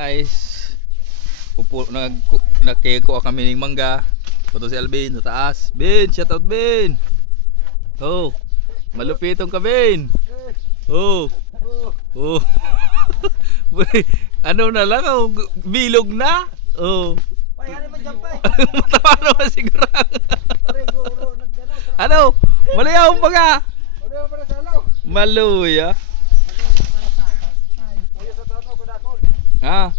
guys, nagkeko kami ng mangga. Ito si Alvin sa taas. Bin, shout out Bin. Oh, malupitong ka Bin. Oh, oh. Ano na lang, oh, bilog na. Oh. Matawa naman siguro. Ano? Malayaw baga. Maluya. Ah.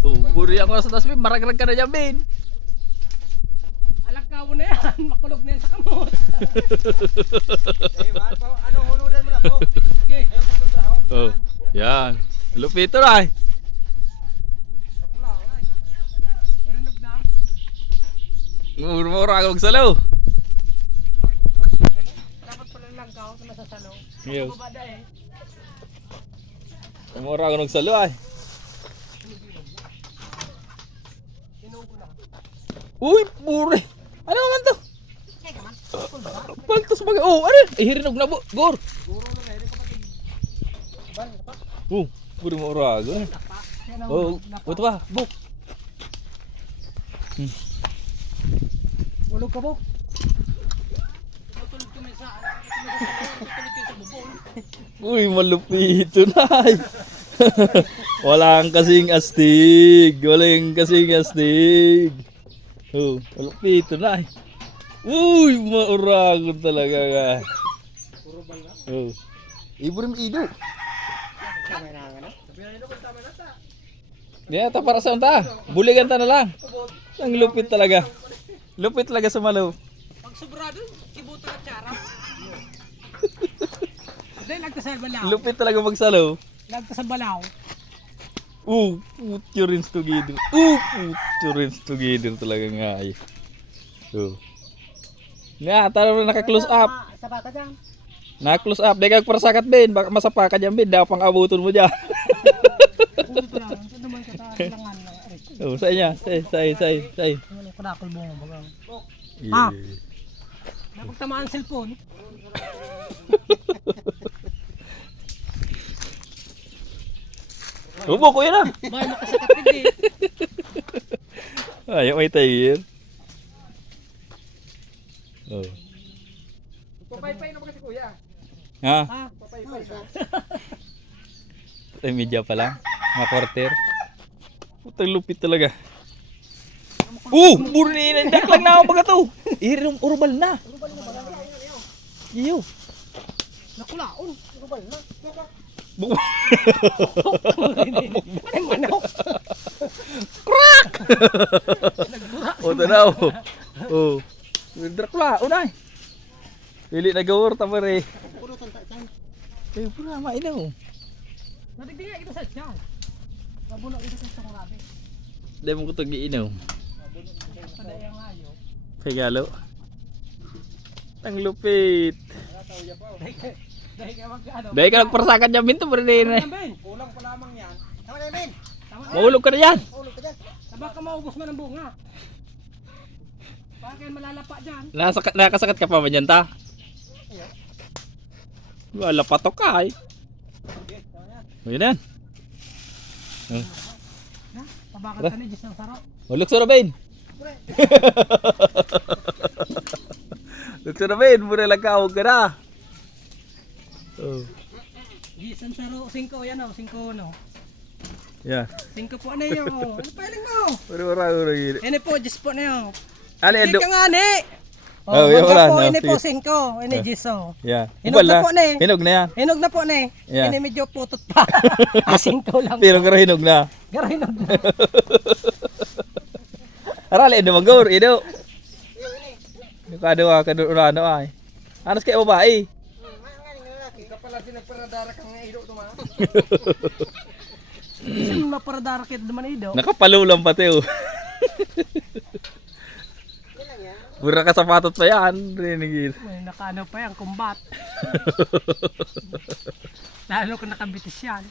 Oh, buri ako sa tasbih, maragrag ka na dyan, Bin. Alag ka mo na yan, makulog na yan sa kamot. Ano, hunudan mo na po. Okay. Oh, yan. Lupito na eh. Marinog na. Mura ako magsalaw. Dapat pala lang ka ako sa salo. Yes. Babada eh. Mura ako magsalaw ay. Uy, pure. Ano naman to? Paltos baga. Oh, ano? Hirinog na gor. Pure mo orago. Oh, buto ba? Buk. Ulog ka po. Tutulog ko may sa bubol. Uy, malupito na. Walang kasing astig. Walang kasing astig. Oh, malupito na. Uy, mauragon talaga ka. Oh. Ibrim ido. Di ata para sa unta. Buligan ta na lang. Ang lupit talaga. Lupit talaga sa malaw. Pag sobrado, ibuto na tsara. Dahil lagta sa balaw. Lupit talaga magsalaw. Lagta sa balaw. Put your hands together. Put your hands together talaga nga ay. Nga, tara na naka-close up. Sapa ka dyan. Naka-close up. Dahil kag parasakat Ben. Baka masapa ka dyan Ben. Dapat pang abuton mo dyan. Ito lang. Ito naman kailangan ng arit. Oh, sa inya. Say. Ano kadakol mo nga bagang. Yeah. Napagtamaan cellphone. Ubo ko yan ah. May makasakat hindi. Ayaw may tayir. Oh. Papaypay na ba kasi kuya? Ha? Ha? Papaypay siya. Ay, media pa lang. Mga quarter. Putang lupit talaga. Burni na. Dak lang na ako baga to. Irum urbal na. Iyo. Nakulaon. Rubal na. Ay manok. Crack! O, tanaw. O. Dracula, unay. Pili na gawar tamare. Puro tanta dyan. Eh, pura mainaw. Natigdiga kita sa tiyan. Nabunok ito sa mga rabi. Dahil mo ko ito giinaw. Padaya nga yun. Pagalo. Ang lupit. Dahil ka mag-ano. Dahil ka nagparasakan niya minto, pero di na. Kulang pa lamang yan. Tama na Ben. Mahulog ka na yan. Ulog ka dyan. Baka maubos mo ng bunga. Baka malalapa dyan. Nakasakat ka pa ba dyan ta? Wala patok ka ay. Ayun yan. Pabakat ka ni Diyos ng sarap. Hulog sa Robin. Hulog sa Robin. Muna lang ka, huwag ka na. Oh. Diyos ng saro. 5 yan o. 5 no. Yeah. 5 po na yun. Ano piling mo? Puro gini. Ini po. Diyos po na yun. Ali, Hindi ka nga ni. Oh, yan wala, po. no, Ini po sige. 5. Ini Diyos o. Yeah. Hinog Ubal na po na eh. Hinog na yan. Hinog na po na eh. Yeah. Ini medyo putot pa. 5 lang. Pero karo hinog na. Pero hinog na. Arali, ino mag-gaur, ino. Ino kadawa, kadurano ay. Anas kayo babae. Ika pala sinagparadara kang ido tuma. Sino maparadara kita naman ido? Nakapalulang pati oh. Pura ka sapatot pa yan. Rinigil. May nakaano pa yan, kumbat. Lalo kung nakabitis yan.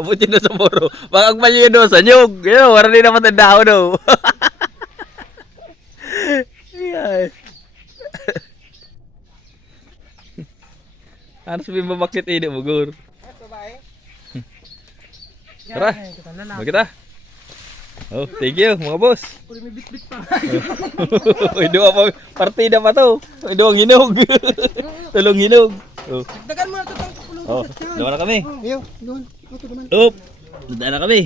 Buti na sa moro. Baka agmalyo doon sa nyug. Yun, wala rin naman tandao no. Ano sabihin mo bakit ini mo, Gur? Ito ba eh? Tara, magkita. Oh, thank you mga boss. Uri may bit-bit pa. Uy, dua pa, partida pa to. Uy, duwang hinog. Tulong hinog. Oh, Dagan mo na ito pang kapulong oh, naman na kami. Iyo, doon. Ito naman. Up, nadaan na kami.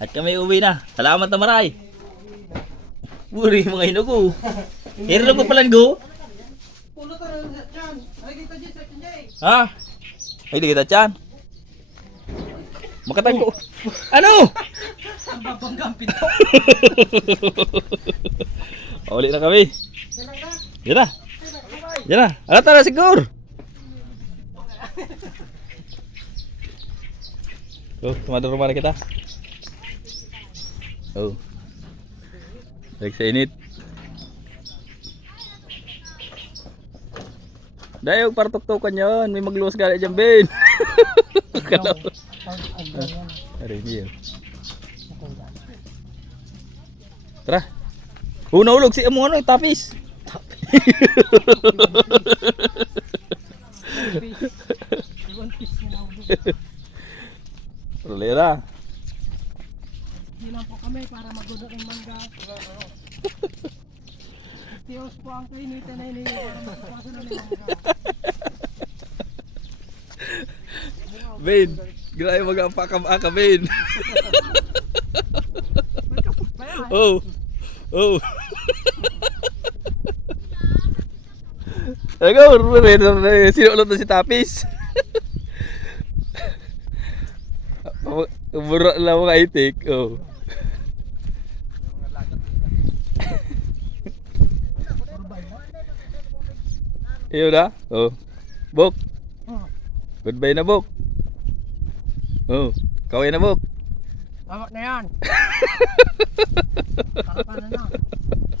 At kami uwi na. Salamat na maray. Uri, mga hinog ko. Hero ko palan go. pulo to rin dyan. Ay, kita dyan sa Pinjay. Ha? Ay, di kita chan. Makatay ko. Ano? Ang babanggang pinto. Uli na kami. Yan na. Yan na. Ano tara siguro? Oh, tumador rumah na kita. Oh. Balik sa init. Dayog partok-tokan yun. May magluwas ka na dyan, Ben. Kalaw. Aray niya. Tara. Naulog si mo ano, tapis. One piece na ako. Rolera. Hindi lang po kami para magulo ng mangga. Tiyos po ang kainitan na ini para magpapaso na ng mangga. Ben, grabe mag-apakam-aka, Ben. Oh. Oh. Ikaw, sinulot na si Tapis. Mura lang mga itik. Oh. Iyo na? Oh. Bok. Goodbye na, Bok. Oh. Kaway na, Bok. Tama na yan.